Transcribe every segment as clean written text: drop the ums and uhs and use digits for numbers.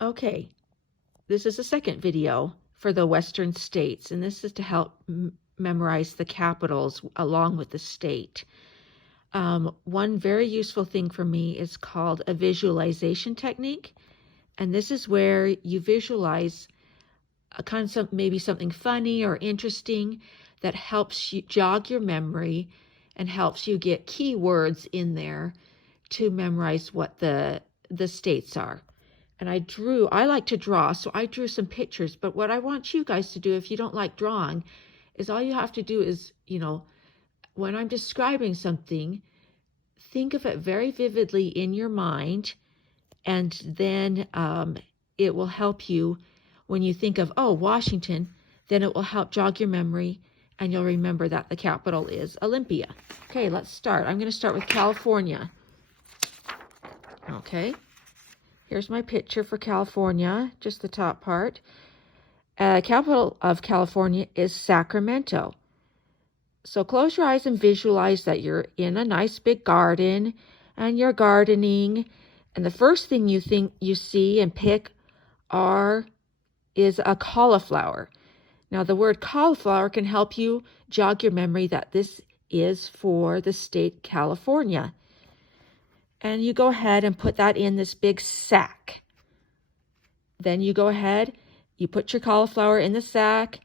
Okay, this is the second video for the Western states, and this is to help memorize the capitals along with the state. One very useful thing for me is called a visualization technique, and this is where you visualize a concept, maybe something funny or interesting that helps you jog your memory and helps you get keywords in there to memorize what the states are. And I like to draw, so I drew some pictures. But what I want you guys to do, if you don't like drawing, is all you have to do is, when I'm describing something, think of it very vividly in your mind, and then it will help you when you think of, oh, Washington, then it will help jog your memory, and you'll remember that the capital is Olympia. Okay, let's start. I'm going to start with California. Okay. Here's my picture for California, just the top part. Capital of California is Sacramento. So close your eyes and visualize that you're in a nice big garden and you're gardening. And the first thing you see and pick is a cauliflower. Now the word cauliflower can help you jog your memory that this is for the state California. And you go ahead and put that in this big sack. Then you go ahead, you put your cauliflower in the sack,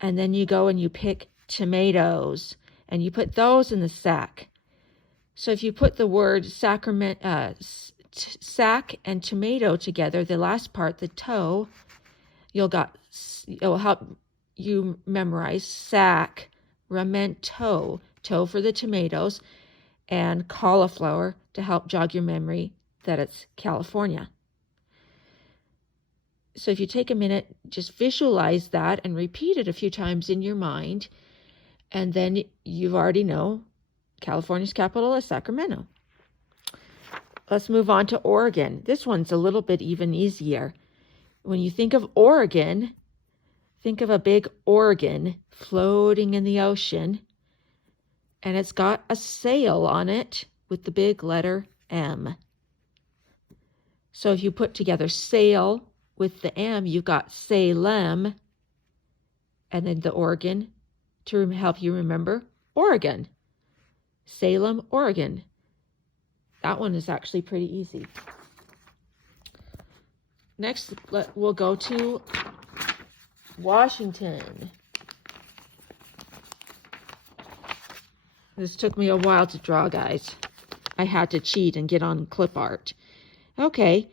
and then you go and you pick tomatoes, and you put those in the sack. So if you put the word sack and tomato together, the last part, the toe, it will help you memorize Sacramento, toe for the tomatoes, and cauliflower to help jog your memory that it's California. So if you take a minute, just visualize that and repeat it a few times in your mind, and then you already know California's capital is Sacramento. Let's move on to Oregon. This one's a little bit even easier. When you think of Oregon, think of a big organ floating in the ocean, and it's got a sail on it with the big letter M. So if you put together sail with the M, you've got Salem, and then the organ to help you remember Oregon. Salem, Oregon. That one is actually pretty easy. Next, we'll go to Washington. This took me a while to draw, guys. I had to cheat and get on clip art. Okay,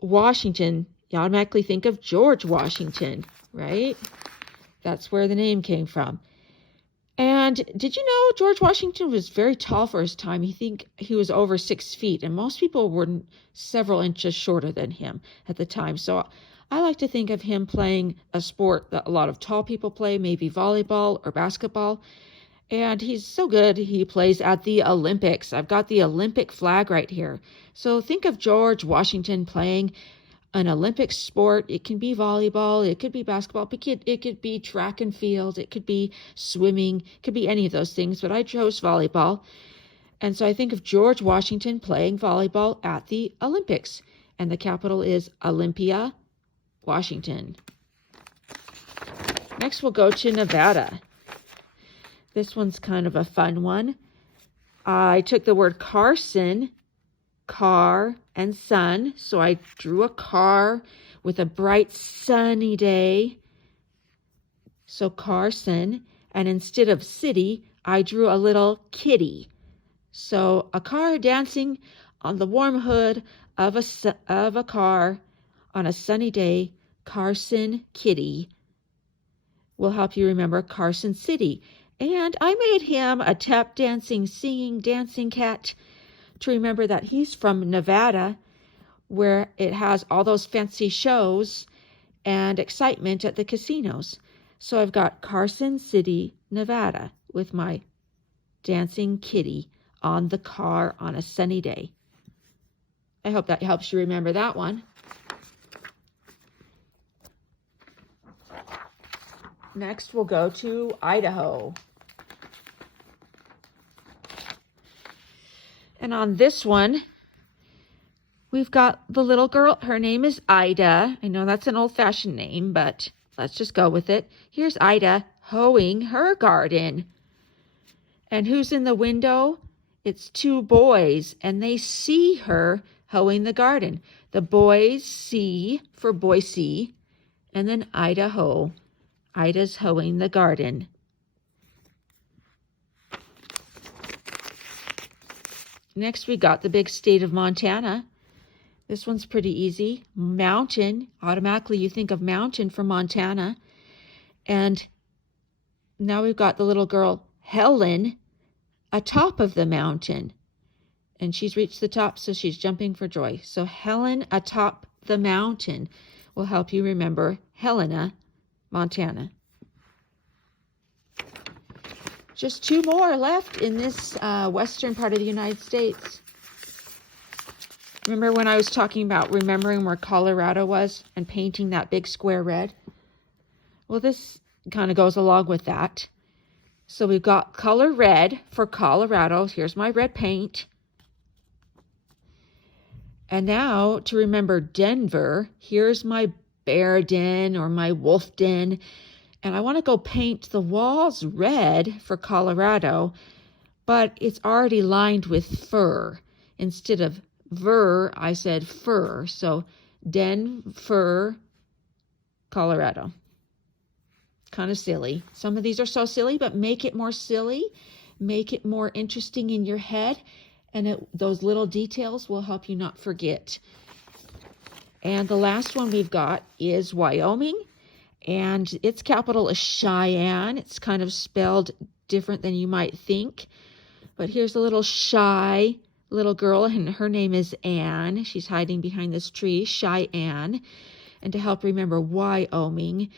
Washington, you automatically think of George Washington, right? That's where the name came from. And did you know George Washington was very tall for his time? He was over 6 feet, and most people were several inches shorter than him at the time. So I like to think of him playing a sport that a lot of tall people play, maybe volleyball or basketball. And he's so good, he plays at the Olympics. I've got the Olympic flag right here. So think of George Washington playing an Olympic sport. It can be volleyball, it could be basketball, it could be track and field, it could be swimming, it could be any of those things, but I chose volleyball. And so I think of George Washington playing volleyball at the Olympics. And the capital is Olympia, Washington. Next we'll go to Nevada. This one's kind of a fun one. I took the word Carson, car, and sun. So I drew a car with a bright sunny day. So Carson. And instead of city, I drew a little kitty. So a car dancing on the warm hood of a car on a sunny day. Carson Kitty will help you remember Carson City. And I made him a tap dancing, singing, dancing cat to remember that he's from Nevada, where it has all those fancy shows and excitement at the casinos. So I've got Carson City, Nevada, with my dancing kitty on the car on a sunny day. I hope that helps you remember that one. Next, we'll go to Idaho. And on this one, We've got the little girl. Her name is Ida. I know that's an old-fashioned name, but let's just go with it. Here's Ida hoeing her garden. And who's in the window? It's two boys, and they see her hoeing the garden. The boys see for Boise, and then Idaho. Ida's hoeing the garden. Next, we got the big state of Montana. This one's pretty easy. Mountain. Automatically, you think of mountain for Montana. And now we've got the little girl, Helen, atop of the mountain. And she's reached the top, so she's jumping for joy. So Helen atop the mountain will help you remember Helena, Montana. Just two more left in this western part of the United States. Remember when I was talking about remembering where Colorado was and painting that big square red? Well, this kind of goes along with that. So we've got color red for Colorado. Here's my red paint. And now to remember Denver, here's my bear den or my wolf den. And I want to go paint the walls red for Colorado, but it's already lined with fur. Instead of ver, I said fur. So Denver, Colorado. Kind of silly. Some of these are so silly, but make it more silly. Make it more interesting in your head. And those little details will help you not forget. And the last one we've got is Wyoming. And its capital is Cheyenne. It's kind of spelled different than you might think. But here's a little shy little girl, and her name is Anne. She's hiding behind this tree, Cheyenne. And to help remember Wyoming,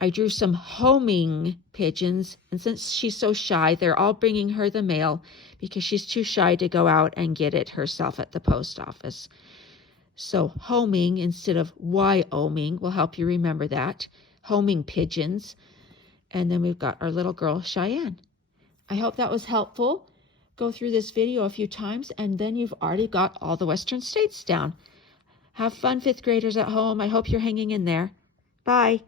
I drew some homing pigeons. And since she's so shy, they're all bringing her the mail because she's too shy to go out and get it herself at the post office. So homing instead of Wyoming will help you remember that. Homing pigeons. And then we've got our little girl, Cheyenne. I hope that was helpful. Go through this video a few times, and then you've already got all the western states down. Have fun, fifth graders at home. I hope you're hanging in there. Bye.